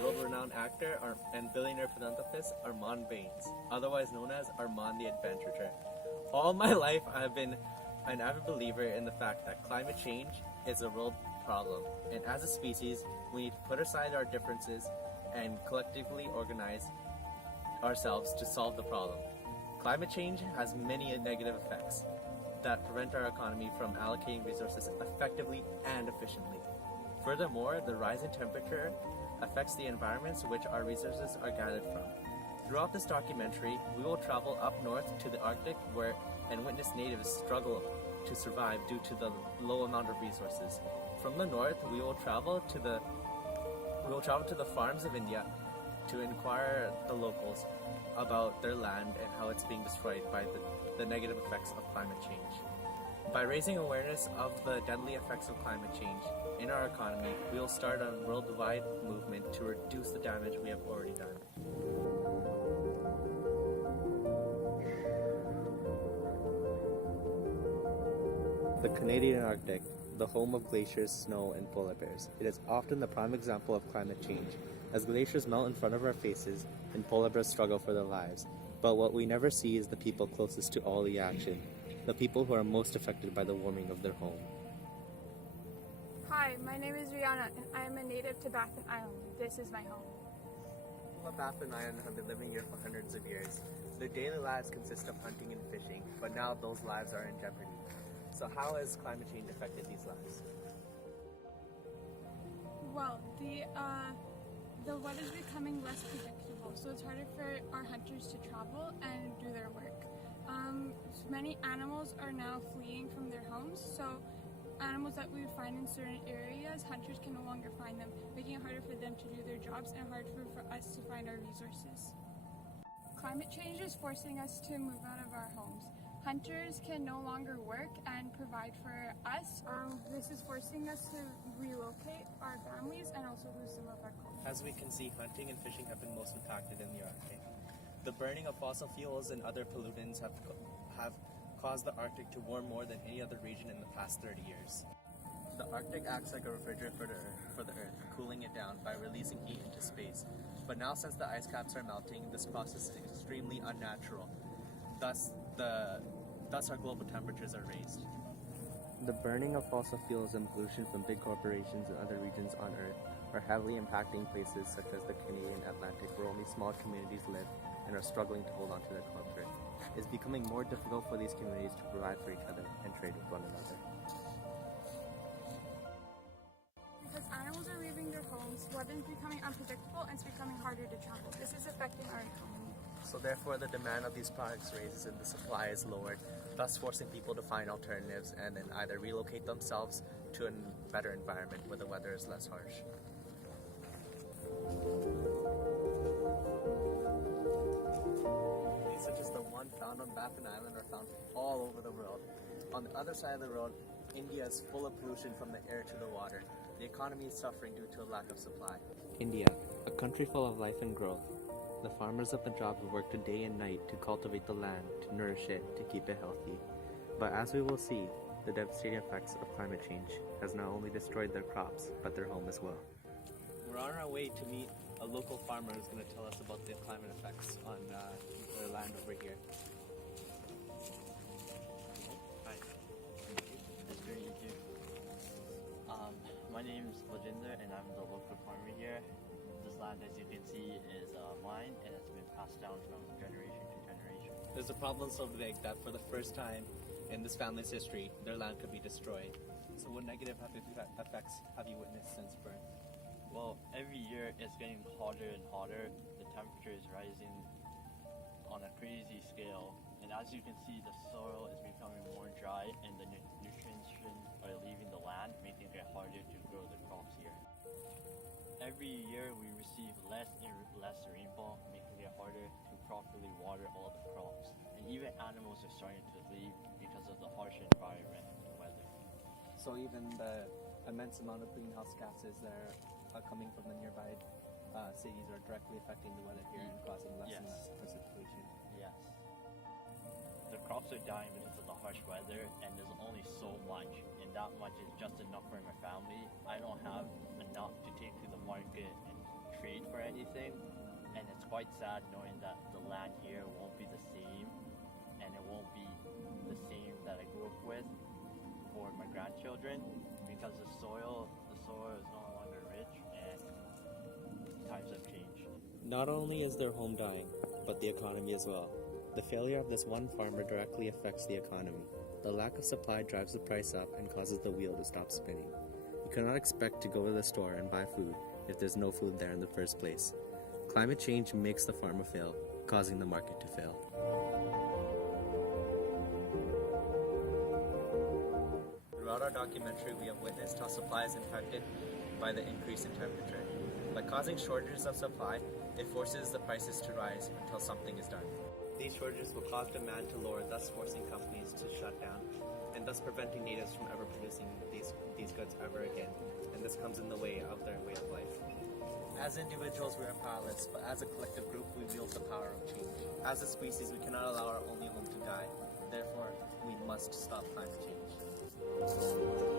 world-renowned actor and billionaire philanthropist Armand Baines, otherwise known as Armand the Adventurer. All my life, I've been an avid believer in the fact that climate change is a world problem, and as a species, we need to put aside our differences and collectively organize ourselves to solve the problem. Climate change has many negative effects that prevent our economy from allocating resources effectively and efficiently. Furthermore, the rise in temperature affects the environments which our resources are gathered from. Throughout this documentary, we will travel up north to the Arctic and witness natives struggle to survive due to the low amount of resources. From the north, we will travel to the farms of India to inquire the locals about their land and how it's being destroyed by the negative effects of climate change. By raising awareness of the deadly effects of climate change in our economy, we will start a worldwide movement to reduce the damage we have already done. The Canadian Arctic, the home of glaciers, snow, and polar bears. It is often the prime example of climate change, as glaciers melt in front of our faces and polar bears struggle for their lives. But what we never see is the people closest to all the action, the people who are most affected by the warming of their home. Hi, my name is Rihanna, and I am a native to Baffin Island. This is my home. People of Baffin Island have been living here for hundreds of years. Their daily lives consist of hunting and fishing, but now those lives are in jeopardy. So how has climate change affected these lives? Well, the weather's becoming less predictable, so it's harder for our hunters to travel and do their work. Many animals are now fleeing from their homes, so animals that we would find in certain areas, hunters can no longer find them, making it harder for them to do their jobs and harder for us to find our resources. Climate change is forcing us to move out of our homes. Hunters can no longer work and provide for us. This is forcing us to relocate our families and also lose some of our culture. As we can see, hunting and fishing have been most impacted in the Arctic. The burning of fossil fuels and other pollutants have caused the Arctic to warm more than any other region in the past 30 years. The Arctic acts like a refrigerator for the Earth, cooling it down by releasing heat into space. But now, since the ice caps are melting, this process is extremely unnatural. Thus our global temperatures are raised. The burning of fossil fuels and pollution from big corporations and other regions on Earth are heavily impacting places such as the Canadian Atlantic, where only small communities live and are struggling to hold on to their culture. It's becoming more difficult for these communities to provide for each other and trade with one another. Because animals are leaving their homes, weather is becoming unpredictable and it's becoming harder to travel. This is affecting our economy. So therefore, the demand of these products raises and the supply is lowered, thus forcing people to find alternatives and then either relocate themselves to a better environment where the weather is less harsh. Trees such as the one found on Baffin Island are found all over the world. On the other side of the world, India is full of pollution from the air to the water. The economy is suffering due to a lack of supply. India, a country full of life and growth. The farmers of Punjab have worked day and night to cultivate the land, to nourish it, to keep it healthy. But as we will see, the devastating effects of climate change has not only destroyed their crops, but their home as well. We're on our way to meet a local farmer who's going to tell us about the climate effects on their land over here. Hi. Nice to meet you. My name is Lajinder and I'm the local farmer here. This land, as you can see, is mine and it's been passed down from generation to generation. There's a problem so big that for the first time in this family's history, their land could be destroyed. So what negative effects have you witnessed since birth? Well, every year it's getting hotter and hotter. The temperature is rising on a crazy scale. And as you can see, the soil is becoming more dry and the nutrients are leaving the land, making it harder to grow the crops here. Every year we receive less and less rainfall, making it harder to properly water all the crops. And even animals are starting to leave because of the harsh environment and the weather. So even the immense amount of greenhouse gases that are coming from the nearby cities are directly affecting the weather here and causing less and less precipitation. Yes. The crops are dying because of the harsh weather, and there's only so much, and that much is just enough for my family. I don't have enough to take to the market and trade for anything, and it's quite sad knowing that the land here won't be the same, and it won't be the same that I grew up with for my grandchildren, because the soil is no longer rich, and times have changed. Not only is their home dying, but the economy as well. The failure of this one farmer directly affects the economy. The lack of supply drives the price up and causes the wheel to stop spinning. You cannot expect to go to the store and buy food if there's no food there in the first place. Climate change makes the farmer fail, causing the market to fail. Throughout our documentary, we have witnessed how supply is impacted by the increase in temperature. By causing shortages of supply, it forces the prices to rise until something is done. These shortages will cause demand to lower, thus forcing companies to shut down, and thus preventing natives from ever producing these goods ever again. And this comes in the way of their way of life. As individuals, we are powerless, but as a collective group, we wield the power of change. As a species, we cannot allow our only home to die. Therefore, we must stop climate change.